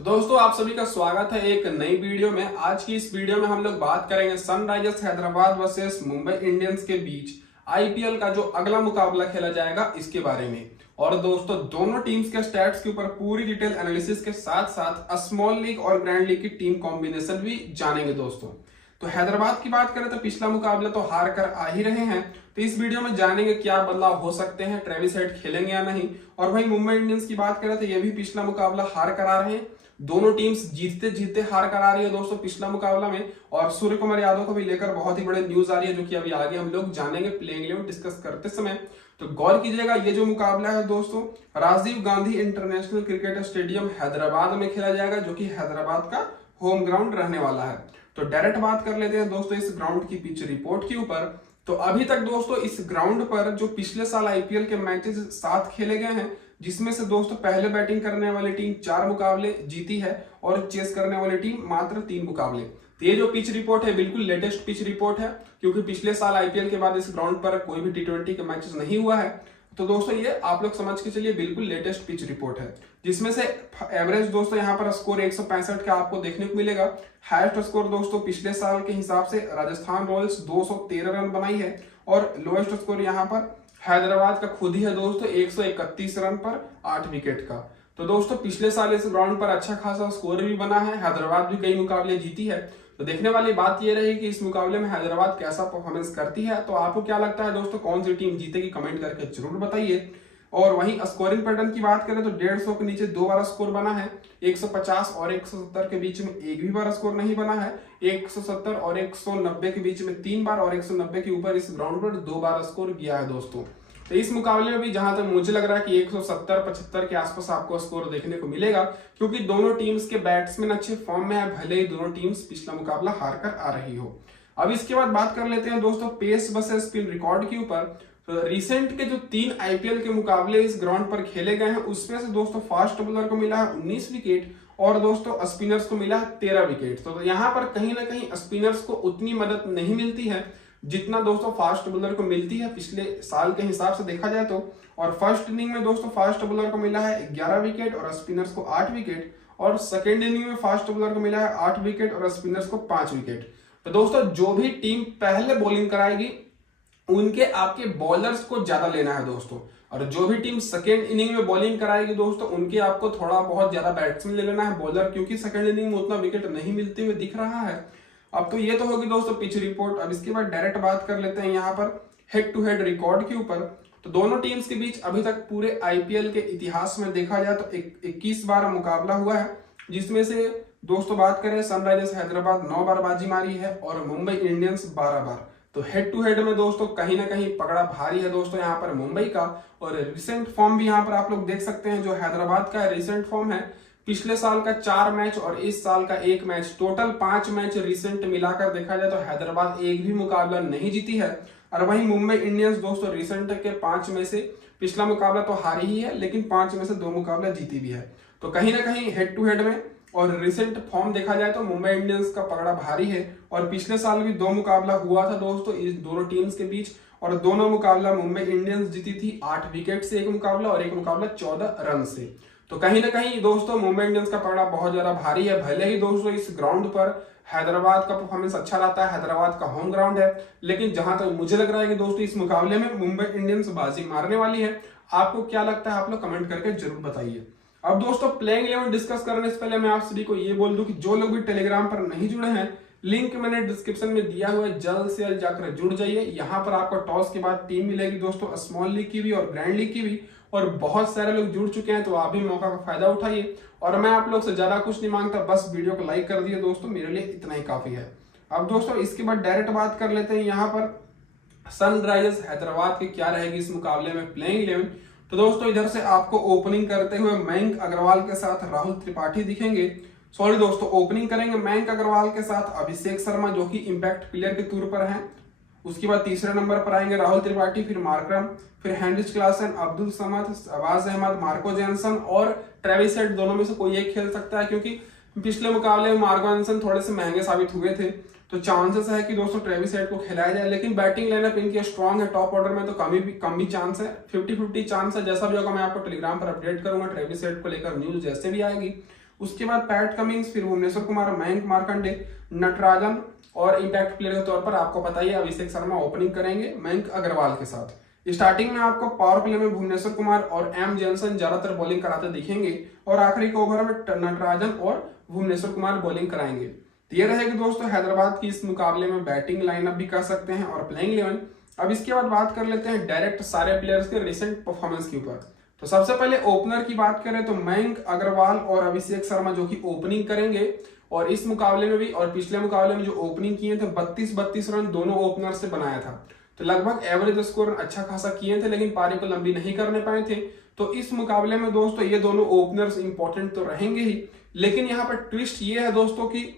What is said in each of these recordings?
तो दोस्तों आप सभी का स्वागत है एक नई वीडियो में। आज की इस वीडियो में हम लोग बात करेंगे Sunrisers Hyderabad versus Mumbai Indians के बीच आईपीएल का जो अगला मुकाबला खेला जाएगा इसके बारे में। और दोस्तों दोनों टीम्स के स्टैट्स के ऊपर पूरी डिटेल एनालिसिस के साथ साथ स्मॉल लीग और ग्रैंड लीग की टीम कॉम्बिनेशन भी जानेंगे दोस्तों। तो हैदराबाद की बात करें तो पिछला मुकाबला तो हार कर आ ही रहे हैं, तो इस वीडियो में जानेंगे क्या बदलाव हो सकते हैं, ट्रेविस हेड खेलेंगे या नहीं। और वहीं मुंबई इंडियंस की बात करें तो ये भी पिछला मुकाबला हार कर आ रहे हैं। दोनों टीम्स जीतते जीतते हार कर आ रही है दोस्तों पिछला मुकाबला में। और सूर्य कुमार यादव को भी लेकर बहुत ही बड़े न्यूज आ रही है जो कि अभी आगे हम लोग जानेंगे प्लेइंग 11 डिस्कस करते समय। तो गौर कीजिएगा ये जो मुकाबला है दोस्तों Rajiv Gandhi international cricket stadium Hyderabad में खेला जाएगा, जो कि हैदराबाद का होम ग्राउंड रहने वाला है। तो डायरेक्ट बात कर लेते हैं दोस्तों इस ग्राउंड की पिच रिपोर्ट के ऊपर। तो अभी तक दोस्तों इस ग्राउंड पर जो पिछले साल आईपीएल के मैचेस 7 खेले गए हैं, जिसमें से दोस्तों पहले बैटिंग करने वाली टीम 4 मुकाबले जीती है और चेस करने वाली टीम मात्र 3 मुकाबले। तो ये जो पिच रिपोर्ट है बिल्कुल लेटेस्ट पिच रिपोर्ट है, क्योंकि पिछले साल आईपीएल के बाद इस ग्राउंड पर कोई भी टी20 के मैचेस नहीं हुआ है। तो दोस्तों ये आप लोग समझ के चलिए बिल्कुल लेटेस्ट पिच रिपोर्ट है, जिसमें से एवरेज दोस्तों यहाँ पर स्कोर 165 का आपको देखने को मिलेगा। हाईएस्ट स्कोर दोस्तों पिछले साल के हिसाब से राजस्थान रॉयल्स 213 रन बनाई है और लोएस्ट स्कोर यहाँ पर हैदराबाद का खुद ही है दोस्तों 131 रन पर 8 विकेट का। तो दोस्तों पिछले साल इस ग्राउंड पर अच्छा खासा स्कोर भी बना है, हैदराबाद भी कई मुकाबले जीती है। तो देखने वाली बात यह रही कि इस मुकाबले में हैदराबाद कैसा परफॉर्मेंस करती है। तो आपको क्या लगता है दोस्तों कौन सी टीम जीतेगी, कमेंट करके जरूर बताइए। और वहीं स्कोरिंग पैटर्न की बात करें तो 150 के नीचे 2 बार स्कोर बना है, 150 और 170 के बीच में एक भी बार स्कोर नहीं बना है, 170 और 190 के बीच में 3 बार और 190 के ऊपर इस ग्राउंड पर 2 बार स्कोर किया है दोस्तों। तो इस मुकाबले में भी जहां तक मुझे लग रहा है कि 170-75 के आसपास आपको स्कोर देखने को मिलेगा, क्योंकि दोनों टीम्स के बैट्समैन अच्छे फॉर्म में है, भले ही दोनों टीम्स पिछला मुकाबला हार कर आ रही हो। अब इसके बाद बात कर लेते हैं दोस्तों पेस वर्सेस स्पिन रिकॉर्ड के ऊपर। तो रिसेंट के जो 3 आईपीएल के मुकाबले इस ग्राउंड पर खेले गए हैं, उसमें से दोस्तों फास्ट बॉलर को मिला है 19 विकेट और दोस्तों स्पिनर्स को मिला है 13 विकेट। तो यहाँ पर कहीं ना कहीं स्पिनर्स को उतनी मदद नहीं मिलती है जितना दोस्तों फास्ट बॉलर को मिलती है पिछले साल के हिसाब से देखा जाए तो। और फर्स्ट इनिंग में दोस्तों फास्ट बॉलर को मिला है 11 विकेट और स्पिनर्स को 8 विकेट, और सेकेंड इनिंग में फास्ट बॉलर को मिला है 8 विकेट और स्पिनर्स को 5 विकेट। तो दोस्तों जो भी टीम पहले बॉलिंग कराएगी उनके आपके बॉलर्स को ज्यादा लेना है दोस्तों, और जो भी टीम सेकेंड इनिंग में बॉलिंग कराएगी दोस्तों उनके आपको थोड़ा बहुत ज्यादा बैट्समैन ले लेना है बॉलर, क्योंकि सेकेंड इनिंग में उतना विकेट नहीं मिलते हुए दिख रहा है। अब तो ये तो होगी दोस्तों पिच रिपोर्ट। अब इसके बाद डायरेक्ट बात कर लेते हैं यहाँ पर हेड टू हेड रिकॉर्ड के ऊपर। तो दोनों टीम्स के बीच अभी तक पूरे आईपीएल के इतिहास में देखा जाए तो 21 बार मुकाबला हुआ है, जिसमें से दोस्तों बात करें सनराइजर्स हैदराबाद 9 बार बाजी मारी है और मुंबई इंडियंस 12 बार। तो हेड टू हेड में दोस्तों कहीं ना कहीं पकड़ा भारी है दोस्तों यहाँ पर मुंबई का। और रिसेंट फॉर्म भी यहाँ पर आप लोग देख सकते हैं जो हैदराबाद का रिसेंट फॉर्म है, पिछले साल का 4 मैच और इस साल का 1 मैच, टोटल 5 मैच रिसेंट मिलाकर देखा जाए तो हैदराबाद एक भी मुकाबला नहीं जीती है। और वहीं मुंबई इंडियंस दोस्तों रिसेंट के 5 में से पिछला मुकाबला तो हारी ही है, लेकिन 5 में से 2 मुकाबला जीती भी है। तो कहीं ना कहीं हेड टू हेड में और रिसेंट फॉर्म देखा जाए तो मुंबई इंडियंस का पकड़ा भारी है। और पिछले साल भी 2 मुकाबला हुआ था दोस्तों इस दोनों टीम्स के बीच, और दोनों मुकाबला मुंबई इंडियंस जीती थी 8 विकेट से एक मुकाबला और एक मुकाबला 14 रन से। तो कहीं ना कहीं दोस्तों मुंबई इंडियंस का पकड़ा बहुत ज्यादा भारी है। भले ही दोस्तों इस ग्राउंड पर हैदराबाद का परफॉर्मेंस अच्छा रहता है, हैदराबाद का होम ग्राउंड है, लेकिन जहां तक मुझे लग रहा है कि दोस्तों इस मुकाबले में मुंबई इंडियंस बाजी मारने वाली है। आपको क्या लगता है आप लोग कमेंट करके जरूर बताइए। अब दोस्तों प्लेइंग 11 डिस्कस करने से पहले मैं आप सभी को ये बोल दूं कि जो लोग भी टेलीग्राम पर नहीं जुड़े हैं, लिंक मैंने डिस्क्रिप्शन में दिया हुआ है, जल्द से जल्द जाकर जुड़ जाइए। यहाँ पर आपको टॉस के बाद टीम मिलेगी दोस्तों स्मॉल लीग की भी और ग्रैंड लीग की भी, और बहुत सारे लोग जुड़ चुके हैं, तो आप भी मौका का फायदा उठाइए। और मैं आप लोग से ज्यादा कुछ नहीं मांगता, बस वीडियो को लाइक कर दिए दोस्तों, मेरे लिए इतना ही काफी है। अब दोस्तों इसके बाद डायरेक्ट बात कर लेते हैं यहाँ पर सनराइजर्स हैदराबाद की क्या रहेगी इस मुकाबले में प्लेइंग 11। तो दोस्तों इधर से आपको ओपनिंग करते हुए मयंक अग्रवाल के साथ राहुल त्रिपाठी दिखेंगे। सॉरी दोस्तों, ओपनिंग करेंगे मयंक अग्रवाल के साथ अभिषेक शर्मा जो कि इंपैक्ट प्लेयर के तौर पर हैं। उसके बाद तीसरे नंबर पर आएंगे राहुल त्रिपाठी, फिर मार्करम, फिर Heinrich Klaasen, Abdul Samad, Abbas Ahmad, Marco Jansen और ट्रेविस हेड। दोनों में से कोई एक खेल सकता है, क्योंकि पिछले मुकाबले में मार्को जैनसन थोड़े से महंगे साबित हुए थे। तो चांसेस है कि दोस्तों ट्रेविस हेड को खिलाया जाए, लेकिन बैटिंग लाइनअप इनकी स्ट्रांग है, टॉप ऑर्डर में तो कम भी चांस है, 50-50 चांस है। जैसा भी होगा मैं आपको टेलीग्राम पर अपडेट करूंगा ट्रेविस हेड को लेकर न्यूज जैसे भी आएगी। उसके बाद पैट कमिंस, फिर भुवनेश्वर कुमार, मयंक मार्कंडे, नटराजन और इंपैक्ट प्लेयर के तौर पर आपको पता ही है अभिषेक शर्मा ओपनिंग करेंगे मयंक अग्रवाल के साथ। स्टार्टिंग में आपको पावर प्ले में भुवनेश्वर कुमार और एम जॉनसन ज्यादातर बॉलिंग कराते दिखेंगे और आखिरी के ओवर में नटराजन और भुवनेश्वर कुमार बॉलिंग कराएंगे। तो ये रहेगी दोस्तों हैदराबाद की इस मुकाबले में बैटिंग लाइनअप भी कर सकते हैं और प्लेइंग 11। अब इसके बाद बात कर लेते हैं डायरेक्ट सारे प्लेयर्स के रिसेंट परफॉर्मेंस के ऊपर। तो सबसे पहले ओपनर की बात करें तो मयंक अग्रवाल और अभिषेक शर्मा जो कि ओपनिंग करेंगे और इस मुकाबले में भी और पिछले मुकाबले में जो ओपनिंग किए थे 32 रन दोनों ओपनर से बनाया था। तो लगभग एवरेज स्कोर अच्छा खासा किए थे लेकिन पारी को लंबी नहीं करने पाए थे। तो इस मुकाबले में दोस्तों ये दोनों ओपनर्स इंपॉर्टेंट तो रहेंगे ही, लेकिन यहाँ पर ट्विस्ट ये है दोस्तों कि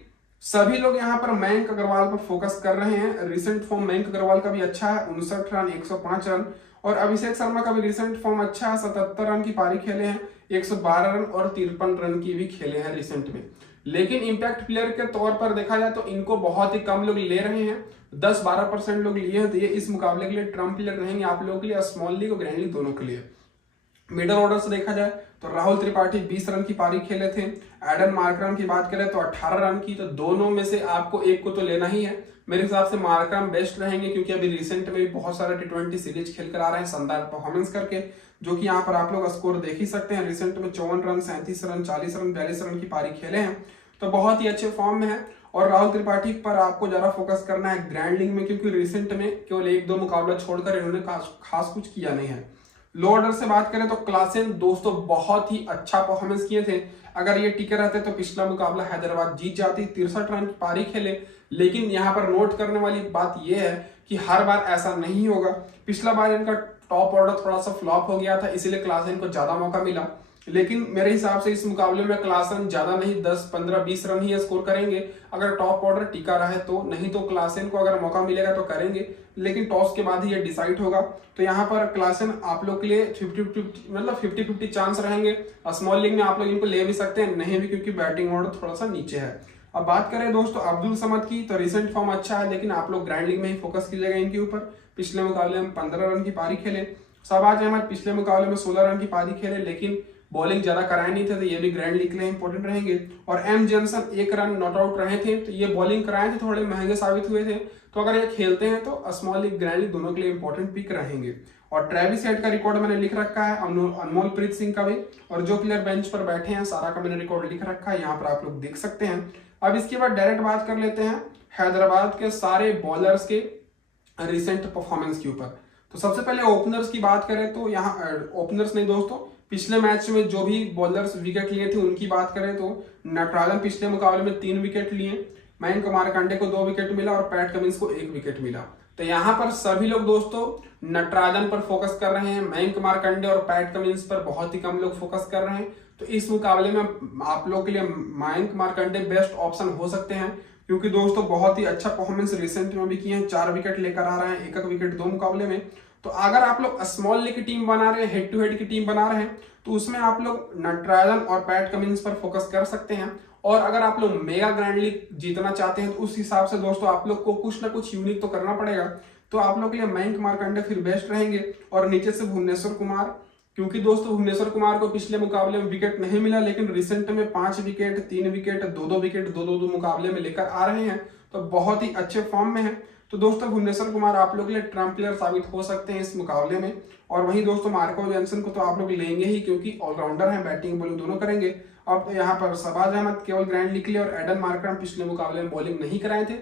सभी लोग यहाँ पर मयंक अग्रवाल पर फोकस कर रहे हैं। रिसेंट फॉर्म मयंक अग्रवाल का भी अच्छा है, 59 रन 105 रन, और अभिषेक शर्मा का भी रिसेंट फॉर्म अच्छा है, 77 रन की पारी खेले हैं, 112 रन और 53 रन की भी खेले हैं रिसेंट में। लेकिन इंपैक्ट प्लेयर के तौर पर देखा जाए तो इनको बहुत ही कम लोग ले रहे हैं, 10-12% लोग लिए हैं। तो ये इस मुकाबले के लिए ट्रम्प प्लेयर रहेंगे आप लोगों के लिए, स्मॉल लीग और ग्रैंड लीग दोनों के लिए। मिडल ऑर्डर से देखा जाए तो राहुल त्रिपाठी 20 रन की पारी खेले थे। एडन मार्करम की बात करें तो 18 रन की। तो दोनों में से आपको एक को तो लेना ही है। मेरे हिसाब से मार्करम बेस्ट रहेंगे क्योंकि अभी रिसेंट में भी बहुत सारा T20 सीरीज खेल कर आ रहे हैं शानदार परफॉर्मेंस करके, जो कि यहाँ पर आप लोग स्कोर देख ही सकते हैं। रिसेंट में 54 रन, 37 रन, 40 रन, 42 रन की पारी खेले हैं, तो बहुत ही अच्छे फॉर्म में है। और राहुल त्रिपाठी पर आपको ज्यादा फोकस करना है ग्रैंड लीग में, क्योंकि रिसेंट में केवल 1-2 मुकाबला छोड़कर इन्होंने खास कुछ किया नहीं है। लो ऑर्डर से बात करें तो क्लासेन दोस्तों बहुत ही अच्छा परफॉर्मेंस किए थे। अगर ये टिके रहते तो पिछला मुकाबला हैदराबाद जीत जाती, 63 रन की पारी खेले। लेकिन यहाँ पर नोट करने वाली बात यह है कि हर बार ऐसा नहीं होगा। पिछला बार इनका टॉप ऑर्डर थोड़ा सा फ्लॉप हो गया था, इसीलिए क्लासेन को ज्यादा मौका मिला। लेकिन मेरे हिसाब से इस मुकाबले में क्लासेन ज्यादा नहीं 10, 15, 20 रन ही स्कोर करेंगे अगर टॉप ऑर्डर टिका रहे तो। नहीं तो क्लासेन को अगर मौका मिलेगा तो करेंगे, लेकिन टॉस के बाद ही ये डिसाइड होगा। तो यहाँ पर क्लासेन आप लोग के लिए 50-50 चांस रहेंगे। स्मॉल लीग में आप लोग इनको ले भी सकते हैं, नहीं भी, क्योंकि बैटिंग ऑर्डर थोड़ा सा नीचे है। अब बात करें दोस्तों अब्दुल समद की, तो रिसेंट फॉर्म अच्छा है, लेकिन आप लोग ग्रैंड लीग में ही फोकस कीजिएगा इनके ऊपर। पिछले मुकाबले में 15 रन की पारी खेले। शहबाज अहमद पिछले मुकाबले में 16 रन की पारी खेले, लेकिन बॉलिंग ज्यादा कराए नहीं थे, तो ये भी ग्रैंड लीग के लिए इंपॉर्टेंट रहेंगे। और M Johnson 1 run not out रहे थे, तो ये बॉलिंग कराए थे, थोड़े महंगे साबित हुए थे। तो अगर ये खेलते हैं तो स्मॉल लीग ग्रैंड लीग दोनों के लिए इंपॉर्टेंट पिक रहेंगे। और ट्रेविस हेड का रिकॉर्ड मैंने लिख रखा है, अनमोलप्रीत सिंह का भी, और जो प्लेयर बेंच पर बैठे हैं सारा का मैंने रिकॉर्ड लिख रखा है, यहाँ पर आप लोग देख सकते हैं। अब इसके बाद डायरेक्ट बात कर लेते हैं हैदराबाद के सारे बॉलर्स के रिसेंट परफॉर्मेंस के ऊपर। तो सबसे पहले ओपनर्स की बात करें तो यहाँ ओपनर्स नहीं दोस्तों, पिछले मैच में जो भी बॉलर्स विकेट लिए थे उनकी बात करें तो नटराजन पिछले मुकाबले में 3 विकेट लिए, मयंक मार्कंडे को 2 विकेट मिला और पैट कमिंस को 1 विकेट मिला। तो यहाँ पर सभी लोग दोस्तों नटराजन पर फोकस कर रहे हैं, मयंक मार्कंडे और पैट कमिंस पर बहुत ही कम लोग फोकस कर रहे हैं। तो इस मुकाबले में आप लोग के लिए मयंक मार्कंडे बेस्ट ऑप्शन हो सकते हैं, क्योंकि दोस्तों बहुत ही अच्छा परफॉर्मेंस रिसेंट में भी किए हैं, 4 विकेट लेकर आ रहे हैं, 1 विकेट 2 मुकाबले में। तो अगर आप लोग स्मॉल लीग की टीम बना रहे हैं, हेड टू हेड की टीम बना रहे हैं, तो उसमें आप लोग नटराजन और पैट कमिंस पर फोकस कर सकते हैं। और अगर आप लोग मेगा ग्रैंड लीग जीतना चाहते हैं तो उस हिसाब से दोस्तों आप लोग को कुछ ना कुछ यूनिक तो करना पड़ेगा। तो आप लोग के लिए मयंक मार्कंडे फिर बेस्ट रहेंगे, और नीचे से भुवनेश्वर कुमार, क्योंकि दोस्तों भुवनेश्वर कुमार को पिछले मुकाबले में विकेट नहीं मिला, लेकिन रिसेंट में 5 विकेट, 3 विकेट, 2-2 विकेट 2-2 मुकाबले में लेकर आ रहे हैं, तो बहुत ही अच्छे फॉर्म में है। तो दोस्तों भुवनेश्वर कुमार आप लोग के लिए ट्रम्प प्लेयर साबित हो सकते हैं इस मुकाबले में। और वहीं दोस्तों मार्को जॉनसन को तो आप लोग लेंगे ही, क्योंकि ऑलराउंडर है, बैटिंग बॉलिंग दोनों करेंगे। अब यहाँ पर शहबाज अहमद केवल ग्रैंड लीग के लिए और एडन मार्करम पिछले मुकाबले में बॉलिंग नहीं कराए थे,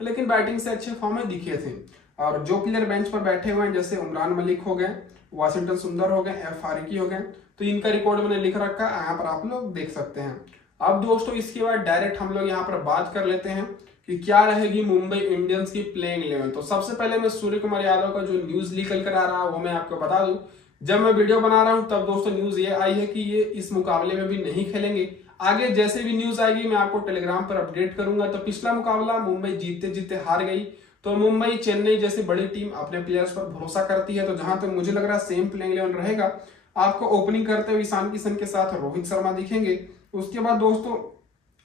लेकिन बैटिंग से अच्छे फॉर्म में दिखे थे। और जो प्लेयर बेंच पर बैठे हुए हैं जैसे उमरान मलिक हो गए, वाशिंगटन सुंदर हो गए, एफ फारूकी हो गए, तो इनका रिकॉर्ड मैंने लिख रखा है, यहाँ पर आप लोग देख सकते हैं। अब दोस्तों इसके बाद डायरेक्ट हम लोग यहाँ पर बात कर लेते हैं कि क्या रहेगी मुंबई इंडियंस की प्लेइंग 11। तो सबसे पहले मैं सूर्य कुमार यादव का जो न्यूज निकल कर आ रहा है वो मैं आपको बता दूं। जब मैं वीडियो बना रहा हूं तब दोस्तों न्यूज ये आई है कि ये इस मुकाबले में भी नहीं खेलेंगे। आगे जैसे भी न्यूज आएगी मैं आपको टेलीग्राम पर अपडेट करूंगा। तो पिछला मुकाबला मुंबई जीतते जीतते हार गई, तो मुंबई चेन्नई जैसी बड़ी टीम अपने प्लेयर्स पर भरोसा करती है। तो जहां तक मुझे लग रहा है सेम प्लेइंग 11 रहेगा। आपको ओपनिंग करते हुए ईशान किशन के साथ रोहित शर्मा दिखेंगे। उसके बाद दोस्तों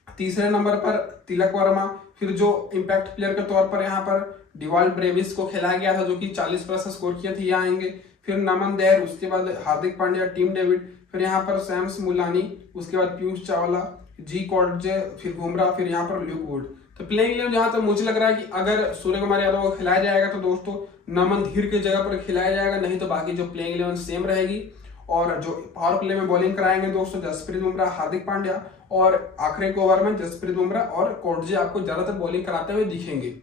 तीसरे नंबर पर तिलक वर्मा, फिर जो इंपैक्ट प्लेयर के तौर पर यहाँ पर डिवाल्ड ब्रेविस को खिलाया गया था जो कि 40+ स्कोर किए थे, यहाँ आएंगे। फिर नमन देर, उसके बाद हार्दिक पांड्या, टीम डेविड, फिर यहाँ पर सैम्स मुलानी, उसके बाद पीयूष चावला, जी कॉर्डजे, फिर बुमराह, फिर यहाँ पर ल्यूक वुड। तो प्लेइंग 11 जहां तक मुझे लग रहा है कि अगर सूर्य कुमार यादव को खिलाया जाएगा तो दोस्तों नमन धीर की जगह पर खिलाया जाएगा, नहीं तो बाकी जो प्लेइंग 11 सेम रहेगी। और जो पावर प्ले में बॉलिंग कराएंगे दोस्तों जसप्रीत बुमराह, हार्दिक पांड्या, और आखिरी के ओवर में जसप्रीत बुमराह और कॉर्डजे आपको ज्यादातर बॉलिंग कराते हुए दिखेंगे।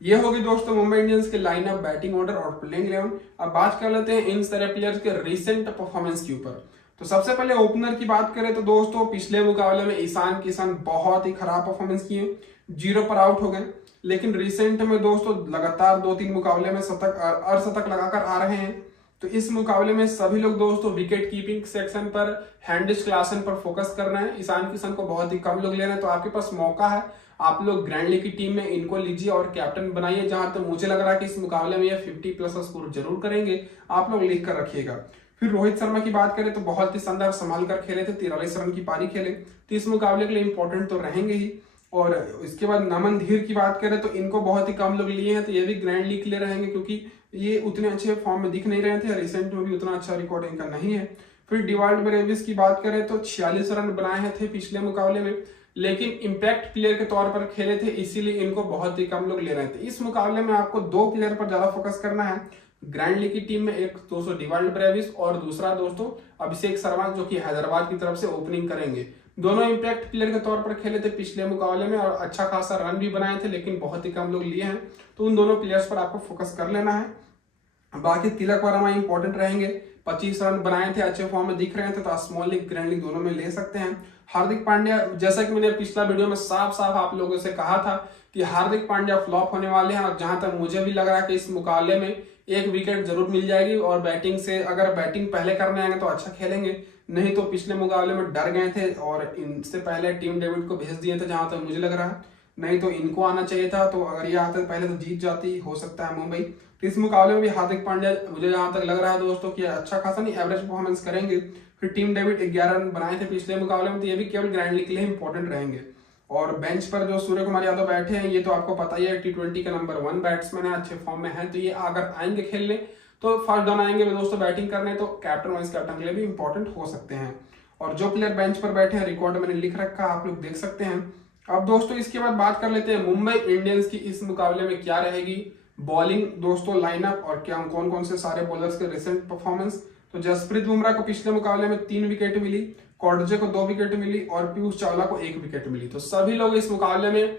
ये होगी दोस्तों मुंबई इंडियंस के लाइनअप, बैटिंग ऑर्डर और प्लेइंग 11। अब बात कर लेते हैं इन सारे प्लेयर्स के रिसेंट परफॉर्मेंस के ऊपर। तो सबसे पहले ओपनर की बात करें तो दोस्तों पिछले मुकाबले में ईशान किशन बहुत ही खराब परफॉर्मेंस किए, 0 पर आउट हो गए। लेकिन रिसेंट में दोस्तों लगातार 2-3 मुकाबले में अर्धशतक लगाकर आ रहे हैं। तो इस मुकाबले में सभी लोग दोस्तों विकेट कीपिंग सेक्शन पर, हैंडिस क्लासन पर फोकस कर रहे हैं। ईशान किशन को बहुत ही कम लोग ले रहे हैं, तो आपके पास मौका है, आप लोग ग्रैंड लीग की टीम में इनको लीजिए और कैप्टन बनाइए। जहां तो मुझे लग रहा है कि इस मुकाबले में ये 50+ स्कोर जरूर करेंगे, आप लोग लिख कर रखिएगा। फिर रोहित शर्मा की बात करें तो बहुत ही शानदार संभाल कर खेले थे, 43 रन की पारी खेले, तो इस मुकाबले के लिए इंपॉर्टेंट तो रहेंगे ही। और इसके बाद नमन धीर की बात करें तो इनको बहुत ही कम लोग लिए हैं, तो ये भी ग्रैंड लीग के लिए रहेंगे क्योंकि ये उतने अच्छे फॉर्म में दिख नहीं रहे थे, रिसेंट में भी उतना अच्छा रिकॉर्ड इनका नहीं है। फिर डिवाल्ड ब्रेविस की बात करें तो 46 रन बनाए थे पिछले मुकाबले में, लेकिन इंपैक्ट प्लेयर के तौर पर खेले थे, इसीलिए इनको बहुत ही कम लोग ले रहे थे। इस मुकाबले में आपको 2 प्लेयर पर ज्यादा फोकस करना है ग्रैंड लीग की टीम में, एक दोस्तों डिवाल्ड ब्रेविस और दूसरा दोस्तों अभिषेक शर्मा जो कि हैदराबाद की तरफ से ओपनिंग करेंगे। दोनों इंपैक्ट प्लेयर के तौर पर खेले थे पिछले मुकाबले में और अच्छा खासा रन भी बनाए थे, लेकिन बहुत ही कम लोग लिए हैं, तो उन दोनों प्लेयर्स पर आपको फोकस कर लेना है। बाकी तिलक वर्मा इंपॉर्टेंट रहेंगे, 25 रन बनाए थे, अच्छे फॉर्म में दिख रहे थे, तो स्मॉल लीग ग्रैंड लीग दोनों में ले सकते हैं। हार्दिक पांड्या, जैसा कि मैंने पिछला वीडियो में साफ साफ आप लोगों से कहा था कि हार्दिक पांड्या फ्लॉप होने वाले हैं, और जहां तक मुझे भी लग रहा है कि इस मुकाबले में 1 विकेट जरूर मिल जाएगी। और बैटिंग से अगर बैटिंग पहले करने आएंगे तो अच्छा खेलेंगे, नहीं तो पिछले मुकाबले में डर गए थे और इनसे पहले टीम डेविड को भेज दिए थे जहां तक मुझे लग रहा है, नहीं तो इनको आना चाहिए था, तो अगर ये आते पहले तो जीत जाती, हो सकता है मुंबई। तो इस मुकाबले में भी हार्दिक पांड्या मुझे जहां तक लग रहा है दोस्तों कि अच्छा खासा नहीं एवरेज परफॉर्मेंस करेंगे। फिर टीम डेविड 11 रन बनाए थे पिछले मुकाबले में, तो ये भी केवल ग्रैंड लीग के लिए इंपॉर्टेंट रहेंगे। और बेंच पर जो सूर्य कुमार यादव बैठे हैं, ये तो आपको पता ही है T20 के नंबर 1 बैट्समैन है, अच्छे फॉर्म में है, तो ये अगर आएंगे खेलने तो फर्स्ट डाउन आएंगे दोस्तों बैटिंग करने, तो कैप्टन वाइस कैप्टन के लिए भी इंपॉर्टेंट हो सकते हैं। और जो प्लेयर बेंच पर बैठे हैं रिकॉर्ड मैंने लिख रखा है, आप लोग देख सकते हैं। अब दोस्तों इसके बाद बात कर लेते हैं मुंबई इंडियंस की इस मुकाबले में क्या रहेगी बॉलिंग दोस्तों लाइनअप, और क्या कौन कौन से सारे बॉलर्स के रिसेंट परफॉर्मेंस। तो जसप्रीत बुमराह को पिछले मुकाबले में 3 विकेट मिली, कॉर्डजे को 2 विकेट मिली और पीयूष चावला को 1 विकेट मिली। तो सभी लोग इस मुकाबले में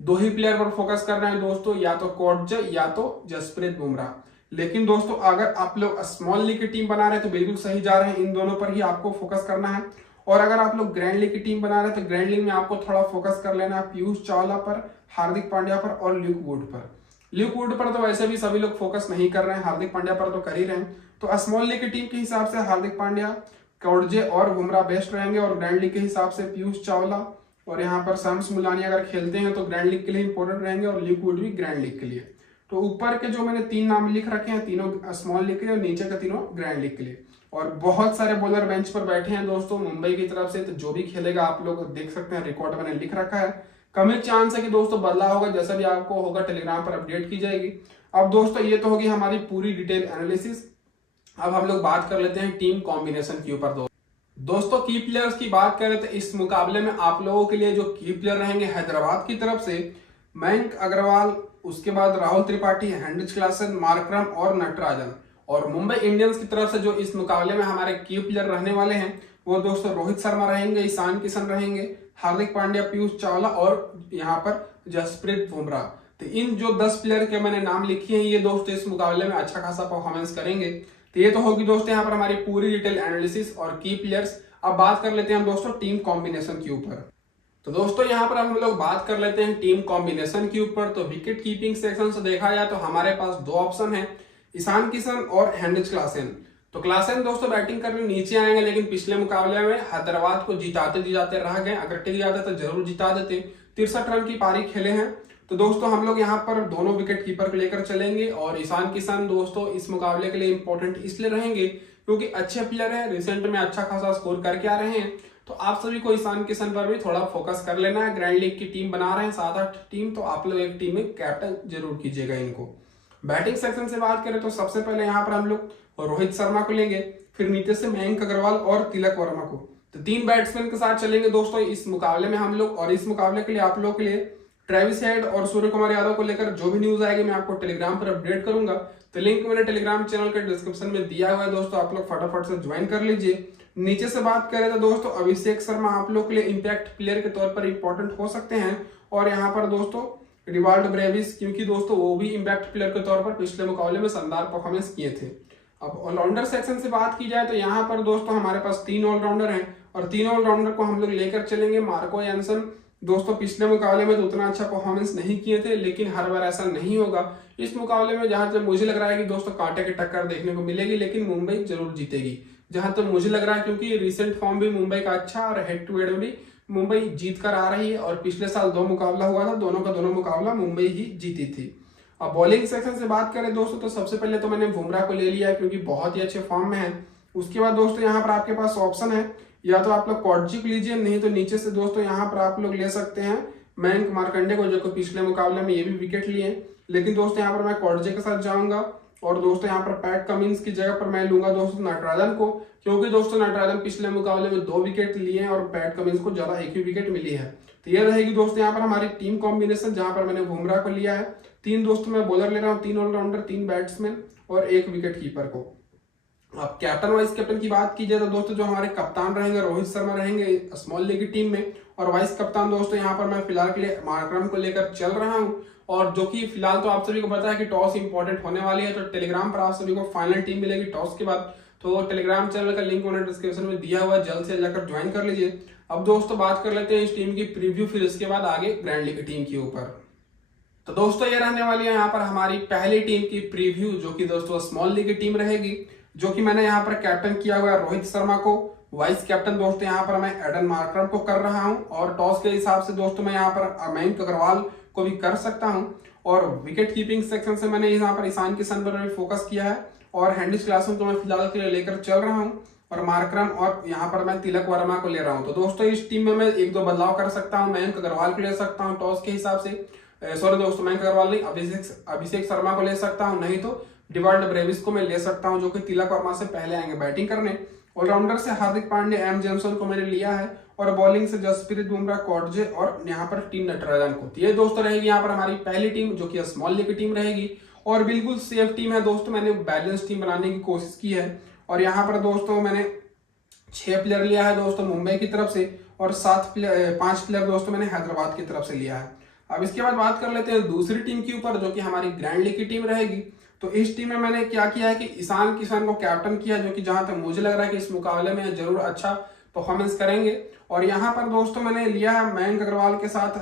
2 ही प्लेयर पर फोकस कर रहे हैं दोस्तों, या तो कॉर्डजे या तो जसप्रीत बुमराह। लेकिन दोस्तों अगर आप लोग स्मॉल लीग की टीम बना रहे हैं तो बिल्कुल सही जा रहे हैं, इन दोनों पर ही आपको फोकस करना है। और अगर आप लोग ग्रैंड लीग की टीम बना रहे हैं तो ग्रैंड लीग में आपको थोड़ा फोकस कर लेना है पीयूष चावला पर, हार्दिक पांड्या पर और ल्यूक वुड पर। ल्यूक वुड पर तो वैसे भी सभी लोग फोकस नहीं कर रहे हैं, हार्दिक पांड्या पर तो कर ही रहे हैं। तो स्मॉल लीग की टीम के हिसाब से हार्दिक पांड्या, कॉर्डजे और बुमराह बेस्ट रहेंगे, और ग्रैंड लीग के हिसाब से पीयूष चावला और यहाँ पर शम्स मुलानी अगर खेलते हैं तो ग्रैंड लीग के लिए इंपॉर्टेंट रहेंगे, और ल्यूक वुड भी ग्रैंड लीग के लिए। तो ऊपर के जो मैंने 3 नाम लिख रखे हैं, तीनों स्मॉल लीग के लिए और नीचे के तीनों ग्रैंड लीग के लिए। और बहुत सारे बॉलर बेंच पर बैठे हैं दोस्तों मुंबई की तरफ से, तो जो भी खेलेगा आप लोग देख सकते हैं, रिकॉर्ड मैंने लिख रखा है। कम ही चांस है कि दोस्तों बदला होगा, जैसा भी आपको होगा टेलीग्राम पर अपडेट की जाएगी। अब दोस्तों ये तो होगी हमारी पूरी डिटेल एनालिसिस। अब हम लोग बात कर लेते हैं टीम कॉम्बिनेशन के ऊपर। दोस्तों की प्लेयर्स की बात करें तो इस मुकाबले में आप लोगों के लिए जो की प्लेयर रहेंगे हैदराबाद की तरफ से मयंक अग्रवाल, उसके बाद Rahul Tripathi, Heinrich Klaasen, Markram और नटराजन। और मुंबई इंडियंस की तरफ से जो इस मुकाबले में हमारे की प्लेयर रहने वाले हैं वो दोस्तों रोहित शर्मा रहेंगे, ईशान किशन रहेंगे, हार्दिक पांड्या, पीयूष चावला और यहाँ पर जसप्रीत बुमराह। तो इन जो 10 प्लेयर के मैंने नाम लिखी हैं ये दोस्तों इस मुकाबले में अच्छा खासा परफॉर्मेंस करेंगे। तो ये तो होगी दोस्तों यहाँ पर हमारी पूरी डिटेल एनालिसिस और की प्लेयर्स। अब बात कर लेते हैं हम दोस्तों टीम कॉम्बिनेशन के ऊपर। तो दोस्तों यहाँ पर हम लोग बात कर लेते हैं टीम कॉम्बिनेशन के ऊपर। तो विकेट कीपिंग सेक्शन से देखा जाए तो हमारे पास 2 ऑप्शन है, ईशान किशन और हेनरिच क्लासन। तो क्लासन दोस्तों बैटिंग करने नीचे आएंगे, लेकिन पिछले मुकाबले में हैदराबाद को जिताते रह गए, अगर टिक जाते तो जरूर जिता देते। 63 रन की पारी खेले हैं। तो दोस्तों हम लोग यहाँ पर दोनों विकेट कीपर को लेकर चलेंगे, और ईशान किशन दोस्तों इस मुकाबले के लिए इंपॉर्टेंट इसलिए रहेंगे क्योंकि अच्छे प्लेयर हैं, रिसेंट में अच्छा खासा स्कोर करके आ रहे हैं। तो आप सभी को ईशान किशन पर भी थोड़ा फोकस कर लेना है। ग्रैंड लीग की टीम बना रहे हैं 7-8 टीम, तो आप लोग एक टीम में कैप्टन जरूर कीजिएगा इनको। बैटिंग सेक्शन से बात करें तो सबसे पहले यहाँ पर हम लोग रोहित शर्मा को लेंगे, फिर नीचे से मयंक अग्रवाल और तिलक वर्मा को। तो 3 बैट्समैन के साथ चलेंगे दोस्तों इस मुकाबले में हम लोग। और इस मुकाबले के लिए आप लोग के लिए ट्रेविस हेड और सूर्य कुमार यादव को लेकर जो भी न्यूज आएगी मैं आपको टेलीग्राम पर अपडेट करूंगा। तो लिंक मैंने टेलीग्राम चैनल के डिस्क्रिप्शन में दिया हुआ है दोस्तों, आप लोग फटाफट से ज्वाइन कर लीजिए। नीचे से बात करें तो दोस्तों अभिषेक शर्मा आप लोग के लिए इंपैक्ट प्लेयर के तौर पर इंपॉर्टेंट हो सकते हैं। और यहाँ पर दोस्तों रिवाल्डो ब्रेविस, क्योंकि दोस्तों वो भी इंपैक्ट प्लेयर के तौर पर पिछले मुकाबले में शानदार परफॉर्मेंस किए थे। अब ऑलराउंडर सेक्शन से बात की जाए तो यहाँ पर दोस्तों हमारे पास 3 ऑलराउंडर हैं और 3 ऑलराउंडर को हम लोग लेकर चलेंगे। मार्को यानसन दोस्तों पिछले मुकाबले में तो उतना अच्छा परफॉर्मेंस नहीं किए थे, लेकिन हर बार ऐसा नहीं होगा। इस मुकाबले में जहां तक मुझे लग रहा है कि दोस्तों कांटे की टक्कर देखने को मिलेगी, लेकिन मुंबई जरूर जीतेगी जहां तक मुझे लग रहा है, क्योंकि रिसेंट फॉर्म भी मुंबई का अच्छा और हेड टू हेड में भी मुंबई जीत कर आ रही है। और पिछले साल 2 मुकाबला हुआ था, दोनों का दोनों मुकाबला मुंबई ही जीती थी। अब बॉलिंग सेक्शन से बात करें दोस्तों तो सबसे पहले तो मैंने बुमराह को ले लिया है, क्योंकि बहुत ही अच्छे फॉर्म में है। उसके बाद दोस्तों यहाँ पर आपके पास ऑप्शन है, या तो आप लोग कॉटजी को लीजिए, नहीं तो नीचे से दोस्तों यहाँ पर आप लोग ले सकते हैं मयंक मार्कंडे को, जो कि पिछले मुकाबले में ये भी विकेट लिए। लेकिन दोस्तों यहाँ पर मैं कॉटजी के साथ जाऊंगा। और दोस्तों यहाँ पर पैट कमिंस की जगह पर मैं लूंगा दोस्तों नटराजन को, क्योंकि दोस्तों नटराजन पिछले मुकाबले में 2 विकेट लिए हैं और पैट कमिंस को ज्यादा 1 ही विकेट मिली है। तो ये रहेगी दोस्तों यहाँ पर हमारी टीम कॉम्बिनेशन, जहां पर मैंने बुमराह को लिया है। 3 दोस्तों मैं बॉलर ले रहा हूँ, 3 ऑलराउंडर, 3 बैट्समैन और 1 विकेट कीपर को। अब कैप्टन वाइस कैप्टन की बात की जाए तो दोस्तों जो हमारे कप्तान रहेंगे रोहित शर्मा रहेंगे स्मॉल लीग की टीम में। और वाइस कप्तान दोस्तों यहाँ पर मैं फिलहाल के लिए मार्करम को लेकर चल रहा हूँ। और जो कि फिलहाल तो आप सभी को पता है कि टॉस इंपॉर्टेंट होने वाली है, तो टेलीग्राम पर आप सभी को फाइनल टीम मिलेगी टॉस के बाद। तो टेलीग्राम चैनल का लिंक मैंने डिस्क्रिप्शन में दिया हुआ है, जल्द से जाकर ज्वाइन कर लीजिए। अब दोस्तों बात कर लेते हैं इस टीम की प्रीव्यू, फिर इसके बाद आगे ग्रैंड लीग की टीम के ऊपर। तो दोस्तों ये रहने वाली है यहाँ पर हमारी पहली टीम की प्रीव्यू, जो कि दोस्तों स्मॉल लीग की टीम रहेगी, जो कि मैंने यहाँ पर कैप्टन किया हुआ है रोहित शर्मा को। वाइस कैप्टन दोस्तों यहाँ पर मैं एडन मार्करम को कर रहा हूँ। और टॉस के हिसाब से दोस्तों मैं यहाँ पर मयंक अग्रवाल को भी कर सकता हूँ। और विकेट कीपिंग सेक्शन से मैंने यहाँ पर ईशान किशन पर भी फोकस किया है। और हैंडिस क्लासन को मैं फिलहाल के लिए लेकर चल रहा हूँ, और मार्करम और यहाँ पर मैं तिलक वर्मा को ले रहा हूँ। तो दोस्तों इस टीम में मैं 1-2 बदलाव कर सकता हूँ। मयंक अग्रवाल को ले सकता हूँ टॉस के हिसाब से, सॉरी दोस्तों मयंक अग्रवाल नहीं, अभिषेक शर्मा को ले सकता हूँ, नहीं तो रिवाल्डो ब्रेविस को मैं ले सकता हूं, जो कि तिलक वर्मा से पहले आएंगे बैटिंग करने। ऑलराउंडर से हार्दिक पांड्या, एम जैमसन को मैंने लिया है। और बॉलिंग से जसप्रीत बुमराह, कॉटजे और यहाँ पर टीम नटराजन को। तो ये दोस्तों रहेगी यहाँ पर हमारी पहली टीम, जो कि स्मॉल लीग की टीम रहेगी। और बिल्कुल सेफ टीम है दोस्तों, मैंने बैलेंस टीम बनाने की कोशिश की है। और यहाँ पर दोस्तों मैंने 6 प्लेयर लिया है दोस्तों मुंबई की तरफ से, और 5 प्लेयर दोस्तों मैंने हैदराबाद की तरफ से लिया है। अब इसके बाद बात कर लेते हैं दूसरी टीम के ऊपर, जो कि हमारी ग्रैंड लीग की टीम रहेगी। तो इस टीम में मैंने क्या किया है कि ईशान किशन को कैप्टन किया, जो कि जहां तक मुझे लग रहा है कि इस मुकाबले में जरूर अच्छा परफॉर्मेंस करेंगे। और यहाँ पर दोस्तों मैंने लिया है मयंक अग्रवाल के साथ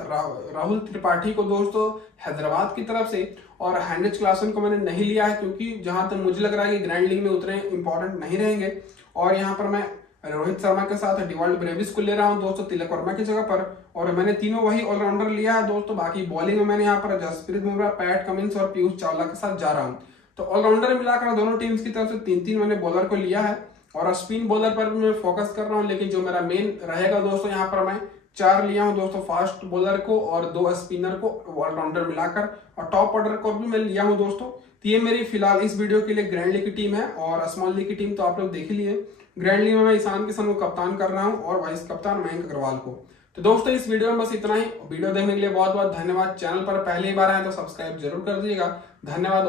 राहुल त्रिपाठी को दोस्तों हैदराबाद की तरफ से। और हैंडिस क्लासन को मैंने नहीं लिया है, क्योंकि जहां तक मुझे लग रहा है कि ग्रैंड लीग में उतने इंपॉर्टेंट नहीं रहेंगे। और यहाँ पर मैं रोहित शर्मा के साथ रिवाल्डो ब्रेविस को ले रहा हूं दोस्तों तिलक वर्मा की जगह पर। और मैंने तीनों वही ऑलराउंडर लिया है दोस्तों। बाकी बॉलिंग में मैंने यहाँ पर जसप्रीत बुमराह, पैट कमिंस और पीयूष चावला के साथ जा रहा हूँ। तो ऑलराउंडर मिलाकर दोनों टीम्स की तरफ से 3-3 मैंने बॉलर को लिया है। और स्पिन बॉलर पर भी मैं फोकस कर रहा हूँ, लेकिन जो मेरा मेन रहेगा दोस्तों यहाँ पर मैं 4 लिया हूँ दोस्तों, फास्ट बॉलर को और 2 स्पिनर को ऑलराउंडर मिलाकर, और टॉप ऑर्डर को भी मैं लिया हूँ दोस्तों। तो ये मेरी फिलहाल इस वीडियो के लिए ग्रैंड लीग की टीम है। और स्मॉल लीग की टीम तो आप लोग देख ही लिए। ग्रैंड लीग में मैं ईशान किशन को कप्तान कर रहा हूँ और वाइस कप्तान मयंक अग्रवाल को। तो दोस्तों इस वीडियो में बस इतना ही। वीडियो देखने के लिए बहुत बहुत धन्यवाद। चैनल पर पहली बार आए तो सब्सक्राइब जरूर कर दीजिएगा। धन्यवाद।